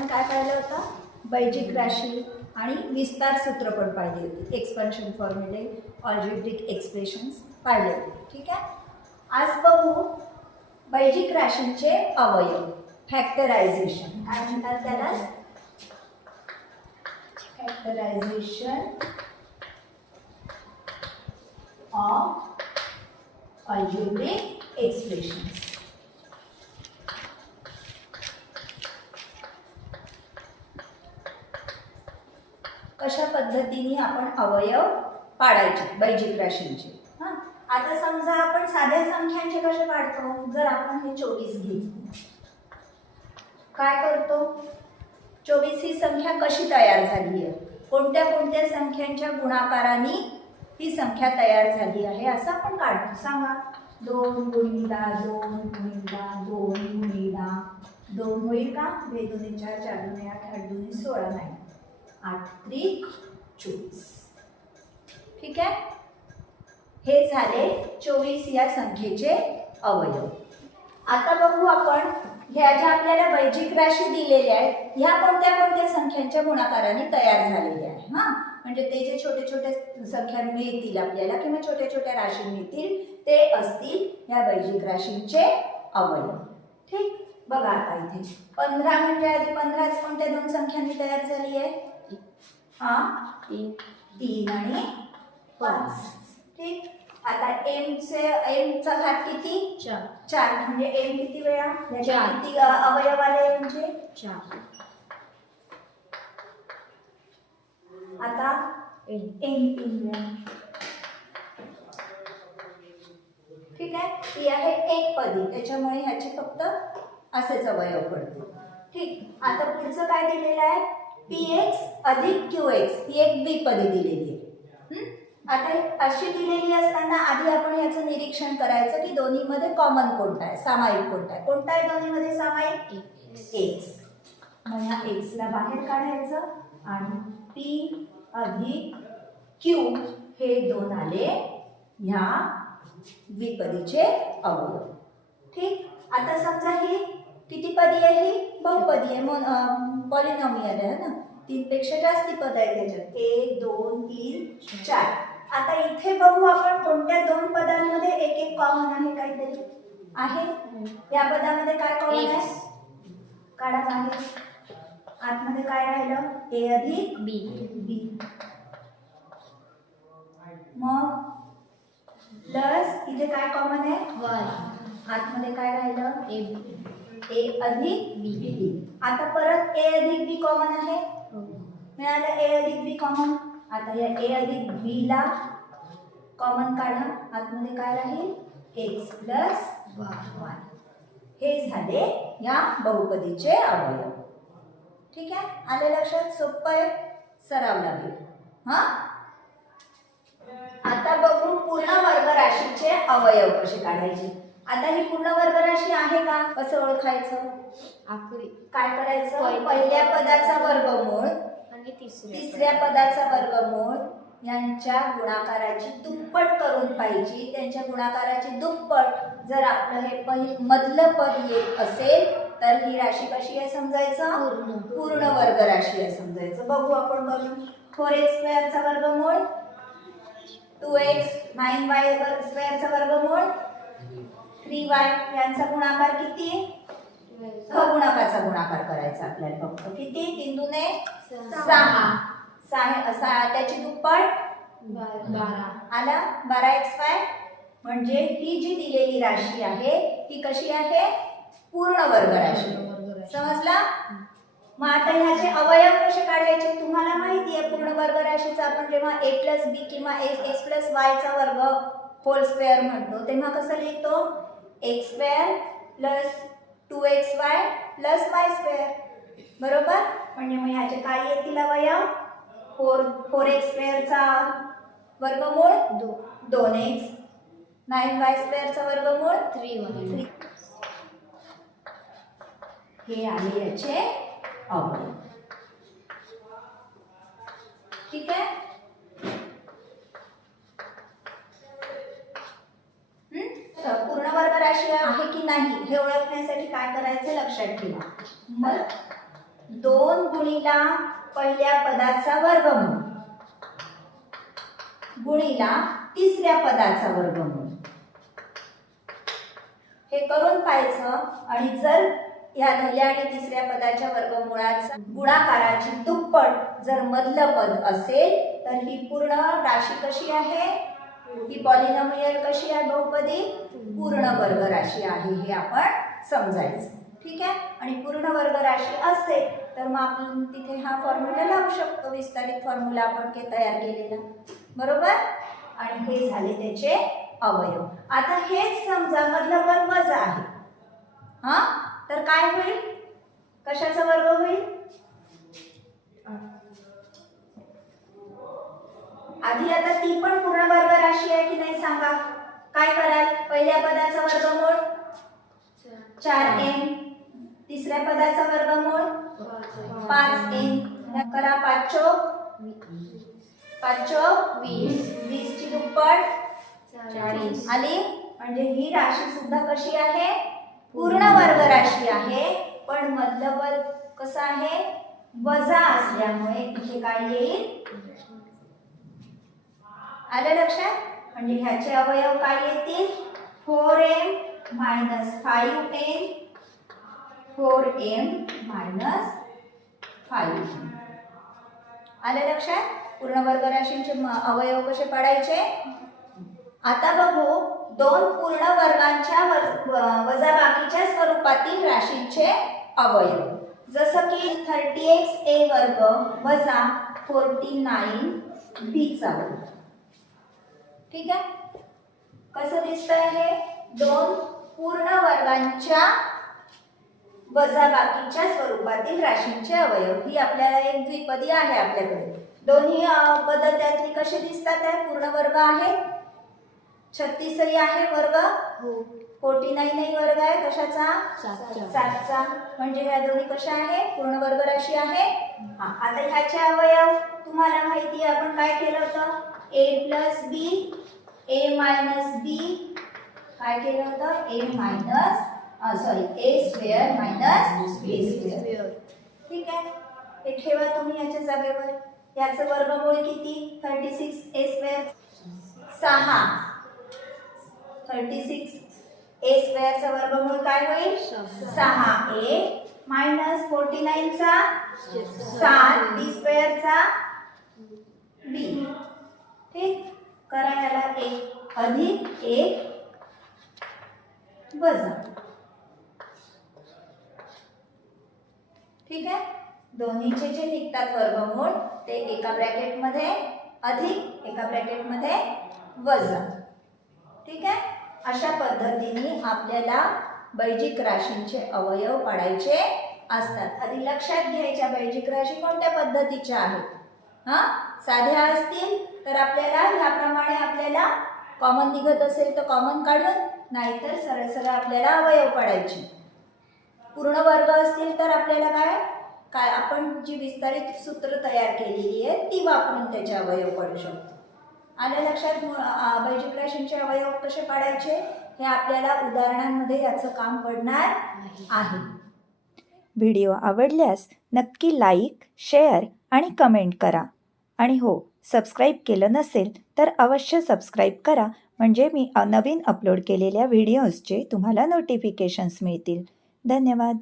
आपण काय पाहिलं होतं, बैजिक राशी आणि विस्तार सूत्र पण पाहिली होती, एक्सपान्शन फॉर्म्युले, अल्जेब्रिक एक्सप्रेशन्स पाहिले होते. ठीक आहे. आज बघू बैजिक राशींचे अवयव, फॅक्टरायझेशन काय म्हणतात त्याला, फॅक्टरायझेशन ऑफ अल्जेब्रिक एक्सप्रेशन्स. कशा पद्धतीने आपण अवयव पाडायचे बैजिक राशींचे. हां, आता समजा आपण साध्या संख्यांचे कसे पाडतो, जर आपण हे 24 घेतले, काय करतो, 24 ही संख्या कशी तयार झाली आहे, कोणत्या कोणत्या संख्यांच्या गुणाकाराने ही संख्या तयार झाली आहे असं आपण काढतो. सांगा, 2 गुणिला 2 गुणिला 2 गुणिला 2 होईल का, 2 दुणे 4, 4 दुणे 8, 8 दुणे 16, नाही 8 त्रिक 24. ठीक आहे. हे झाले 24 या संख्येचे अवयव. आता बघू आपण ह्या ज्या आपल्याला बैजिक राशी दिलेल्या आहेत ह्या कोणत्या कोणत्या संख्यांच्या गुणाकाराने तयार झालेल्या आहेत. हां, म्हणजे ते जे छोटे छोटे संख्या मिळतील आपल्याला किंवा छोट्या छोट्या राशी मिळतील ते असतील या बैजिक राशींचे अवयव. ठीक. बघा आता इथे 15 म्हणजे आधी 15च कोणत्या दोन संख्यांनी तयार झाली आहे, हा 3 आणि 5. ठीक. आता एमचा घात किती, 4 म्हणजे एम किती वेळा, किती अवयव आले एमचे, 4. आता एम 3 वेळा. ठीक आहे. ती आहे एक पदी, त्याच्यामुळे ह्याचे फक्त असेच अवयव पडतील. ठीक. आता पुढचं काय दिलेलं आहे, px अधिक qx, ही एक द्विपदी दिलेली आहे. आता अशी दिलेली असताना आधी आपण याचं निरीक्षण करायचं की दोन्हीमध्ये कॉमन कोणता आहे, सामायिक कोणता आहे. कोणता आहे दोन्हीमध्ये सामायिक, x. मग ह्या x ला बाहेर काढायचं आणि p अधिक q हे दोन आले ह्या द्विपदीचे अवयव. ठीक. आता समजा ही किती पदी आहे, ही बहुपदी आहे, पॉलिनॉमियल आहे ना, 3 पेक्षा जास्ती पद आहे त्याच्यात, 1 2 3 4. आता इथे बघू आपण कोणत्या दोन पदांमध्ये एक एक कॉमन आहे, काहीतरी आहे. या पदामध्ये काय कॉमन आहे, काढा बाहेर. आतमध्ये काय राहिलं, a अधिक b. मग प्लस इथे काय कॉमन आहे, 1. आतमध्ये काय राहिलं, a अधिक b. आता परत a अधिक b कॉमन आहे, मिळालं a अधिक b कॉमन. आता या a अधिक b ला कॉमन काढा, आतमध्ये काय राहील, x प्लस y. हे झाले या बहुपदीचे अवयव. ठीक आहे. आले लक्षात, सोपं आहे, सराव लागेल. हा, आता बघू पूर्ण वर्ग राशीचे अवयव कसे काढायचे. आता ही पूर्ण वर्ग राशी आहे का, कसं ओळखायचं, काय करायचं, पहिल्या पदाचा वर्गमूळ आणि तिसऱ्या पदाचा वर्गमूळ यांच्या गुणाकाराची दुप्पट करून पाहिजे. त्यांच्या गुणाकाराची दुप्पट जर आपलं हे मधलं पद येत असेल तर ही राशी कशी आहे समजायचं, पूर्ण वर्ग राशी आहे समजायचं. बघू आपण करून. 4x² चा वर्गमूळ, 2x 9y स्क्वेअरचा वर्गमूळ, 3y यांचा गुणाकार किती, गुणाकाराचा गुणाकार करायचा आपल्याला फक्त. किती, 3 दुने 6, त्याची दुप्पट 12 आला, 12xy. म्हणजे ही जी दिलेली राशी आहे ती कशी आहे, पूर्ण वर्ग राशी. समजला. मग आता ह्याचे अवयव कसे काढायचे, तुम्हाला माहिती आहे पूर्ण वर्ग राशीचा आपण जेव्हा a प्लस b किंवा x प्लस y चा वर्ग होल स्क्वेअर म्हणतो तेव्हा कसं लिहितो, x square plus 2xy plus y square. बरोबर. म्हणजे मग ह्याचे काय येतील अवयव, 4x स्क्वेअरचा वर्गमूळ 2x, 9y स्क्वेअरचा वर्गमूळ 3y. हे आले याचे अवयव. ठीक आहे. पूर्ण वर्ग राशी आहे की नाही हे ओळखण्यासाठी काय करायचं लक्षात ठेवा. मग 2 2 गुणिला पहिल्या पदाचा वर्गमूळ गुणिला तिसऱ्या पदाचा वर्गमूळ हे करून पाहायचं आणि जर या पहिल्या आणि तिसऱ्या पदाच्या वर्गमूळाचा गुणाकाराची दुप्पट जर मधलं पद असेल तर ही पूर्ण राशी कशी आहे, ही पॉलिनॉमियल कशी आहे, बहुपदी पूर्ण वर्ग राशी आहे हे आपण समजायचं. ठीक आहे. आणि पूर्ण वर्ग राशी असेल तर मग आपण तिथे हा फॉर्म्युला लावू शकतो, विस्तारित फॉर्म्युला आपण तयार केलेला, बरोबर. आणि हे झाले त्याचे अवयव. आता हेच समजा मधलं पद वजा आहे, हा, तर काय होईल, कशाचा वर्ग होईल, आधी आता ती पण पूर्ण वर्ग राशी आहे की नाही सांगा. काय कराल, पहिल्या पदाचा वर्गमूळ 4n, तिसऱ्या पदाचा वर्गमूळ 5n, करा 5 चोक 20 ची दुप्पट 40 आली. म्हणजे ही राशी सुद्धा कशी आहे, पूर्ण वर्ग राशी आहे, पण मधलं पद कसं आहे, वजा असल्यामुळे इथे काय येईल, आलं लक्षात. म्हणजे ह्याचे अवयव काय येतील, 4m - 5n 4m - 5n. आलं लक्षात. पूर्ण वर्ग राशींचे अवयव कसे पाडायचे. आता बघू 2 पूर्ण वर्गांच्या वजाबाकीच्या स्वरूपातील राशींचे अवयव. जसं की 30xa वर्ग वजा 49b चा वर्ग. ठीक आहे. कसं दिसतंय हे, 2 पूर्ण वर्गांच्या वजाबाकीच्या स्वरूपातील राशींचे अवयव. ही आपल्याला एक द्विपदी आहे आपल्याकडे. दोन्ही पद त्यातली कसे दिसतात आहे, पूर्ण वर्ग आहे. 36 आहे वर्ग, 49 वर्ग आहे कशाचा, 7चा. म्हणजे ह्या दोन्ही कशा आहे, पूर्ण वर्ग राशी आहे. आता ह्याचे अवयव तुम्हाला माहिती आहे, आपण काय केलं होतं, a + b a - b काय केलं होतं, a स्क्वेअर - b स्क्वेअर. ठीक आहे. हे ठेवा तुम्ही याच्या जागेवर. याचं वर्गमूळ किती, 36a स्क्वेअर 6. 36a स्क्वेअरचा वर्गमूळ काय होईल, 6a मायनस 49 चा 7 b स्क्वेअरचा b. ठीक. करा याला 1 अधिक 1 वजा. ठीक आहे. दोन्हीचे जे निघतात वर्गमूळ ते एका ब्रॅकेटमध्ये अधिक एका ब्रॅकेटमध्ये वजा. ठीक आहे. अशा पद्धतीने आपल्याला बैजिक राशींचे अवयव पाडायचे असतात. आधी लक्षात घ्यायच्या बैजिक राशी कोणत्या पद्धतीच्या आहेत. साध्या असतील तर आपल्याला ह्याप्रमाणे आपल्याला कॉमन निघत असेल तर कॉमन काढून, नाहीतर सरळ सरळ आपल्याला अवयव पाडायचे. पूर्ण वर्ग असतील तर आपल्याला काय आपण जी विस्तारित सूत्र तयार केलेली आहे ती वापरून त्याचे अवयव पाडू शकतो. आलं लक्षात. बैजिक राशींचे अवयव कसे पाडायचे हे आपल्याला उदाहरणांमध्ये याचं काम पडणार आहे. व्हिडिओ आवडल्यास नक्की लाईक, शेअर आणि कमेंट करा. आणि हो, सबस्क्राईब केलं नसेल तर अवश्य सबस्क्राईब करा, म्हणजे मी नवीन अपलोड केलेल्या व्हिडिओजचे तुम्हाला नोटिफिकेशन्स मिळतील. धन्यवाद.